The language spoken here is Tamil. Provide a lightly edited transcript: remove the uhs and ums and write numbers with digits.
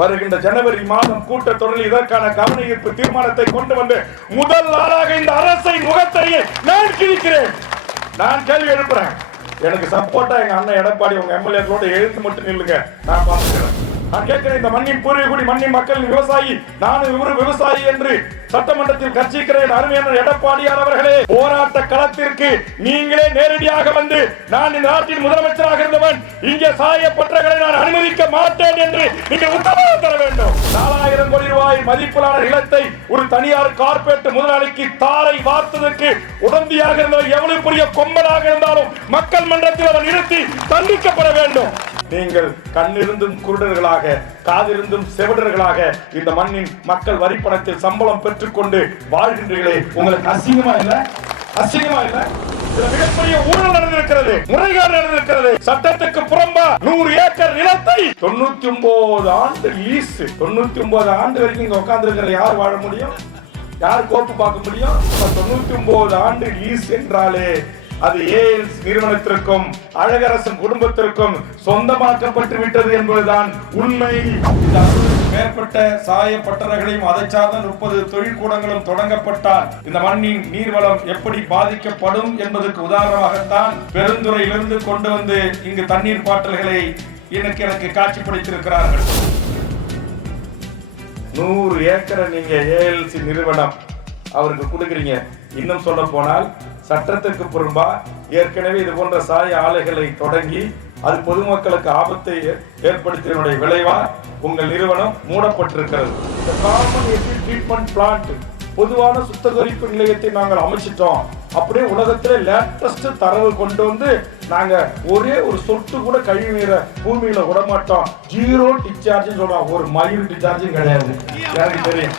வருகின்ற ஜனவரி மாதம் கூட்டத்தொடரில் இதற்கான கவன ஈர்ப்பு தீர்மானத்தை கொண்டு வந்து முதல் நாளாக இந்த அரசை முகத்தறியை நான் கிழிக்கிறேன். நான் கேள்வி எழுப்புறேன். எனக்கு சப்போர்ட்டா எங்க அண்ணன் எடப்பாடி உங்க எம்எல்ஏக்களோட எழுத்து மட்டும் நில்லுங்க, நான் பார்த்துக்கிறேன். நான் கேட்கிறேன், இந்த மண்ணின் பூர்வீகுடி மண்ணின் மக்கள் விவசாயி, நானும் இவரு விவசாயி என்று சட்டமன்றத்தில் கட்சிக்கிறேன். அருமையான எடப்பாடியார் அவர்களே, போராட்ட களத்திற்கு நீங்களே நேரடியாக வந்து, நான் இந்த நாட்டின் முதலமைச்சராக இருந்தவன், இங்கே சாயப்பட்டவர்களை நான் அனுமதிக்க மாட்டேன் என்று நீங்கள் உத்தரவு தர வேண்டும். 4000 கோடி ரூபாய் மதிப்பிலான நிலத்தை ஒரு தனியார் கார்பரேட் முதலாளிக்கு தாரை வார்த்ததற்கு உடந்தையாக இருந்தவர் எவ்வளவு பெரிய கொம்பனாக இருந்தாலும் மக்கள் மன்றத்தில் அவர் நிறுத்தி தண்டிக்கப்பட வேண்டும். நீங்கள் கண்ணிருந்தும் குருடர்களாக, காதிருந்தும் செவிடர்களாக இந்த மண்ணின் மக்கள் வரி பணத்தில் சம்பளம் பெற்றுக்கொண்டு வாழ்கின்றீர்களே, உங்களுக்கு அசிங்கமா இல்ல? அசிங்கமா இல்ல? மிகப்பெரிய ஊழல் நடந்திருக்கிறது, முறைகேடு நடந்திருக்கிறது. சட்டத்துக்கு புறம்பா 100 ஏக்கர் நிலத்தை 99 ஆண்டு லீஸ். 99 ஆண்டு வரைக்கும் இங்க உட்கார்ந்து இருக்கிற யார் வாழ முடியும்? யார் கோப்பு பார்க்க முடியும்? 99 ஆண்டு லீஸ் என்றாலே அது ஏஎல்ஸ் நிறுவனத்திற்கும் அழகரசன் குடும்பத்திற்கும் சொந்தமாக்கப்பட்டு விட்டது என்பதுதான் உண்மை. மேற்பட்ட சாயப்பட்டறைகளையும் அதை சார்ந்த 30 தொழிற்கூடங்களும் தொடங்கப்பட்டால் இந்த மண்ணின் நீர்வளம் எப்படி பாதிக்கப்படும் என்பதற்கு உதாரணமாகத்தான் பெருந்துறையிலிருந்து கொண்டு வந்து இங்கு தண்ணீர் பாட்டல்களை எனக்கு காட்சிப்படுத்தியிருக்கிறார்கள். 100 ஏக்கரை நீங்க ஏஎல்சி நிறுவனம் அவருக்கு கொடுக்குறீங்க. இன்னும் சொல்ல போனால் சட்டத்துக்கு புறம்பா ஏற்கனவே இது போன்ற சாய ஆலைகளை தொடங்கி அது பொதுமக்களுக்கு ஆபத்தை ஏற்படுத்தியதனுடைய விளைவா உங்கள் நிறுவனம் மூடப்பட்டிருக்கிறது. இந்த காமன் எசிட் ட்ரீட்மெண்ட் பிளான்ட், பொதுவான சுத்திகரிப்பு நிலையத்தை நாங்கள் அமைச்சிட்டோம். அப்படியே உலகத்திலே லேட்டஸ்ட் தரவு கொண்டு வந்து நாங்க ஒரே ஒரு சொட்டு கூட கழிவு நீரை பூமியில விட மாட்டோம், 0 டிஸ்சார்ஜ் சொல்றோம். ஒரு மைல் டிஸ்சார்ஜும் கிடையாது. எனக்கு தெரியும்.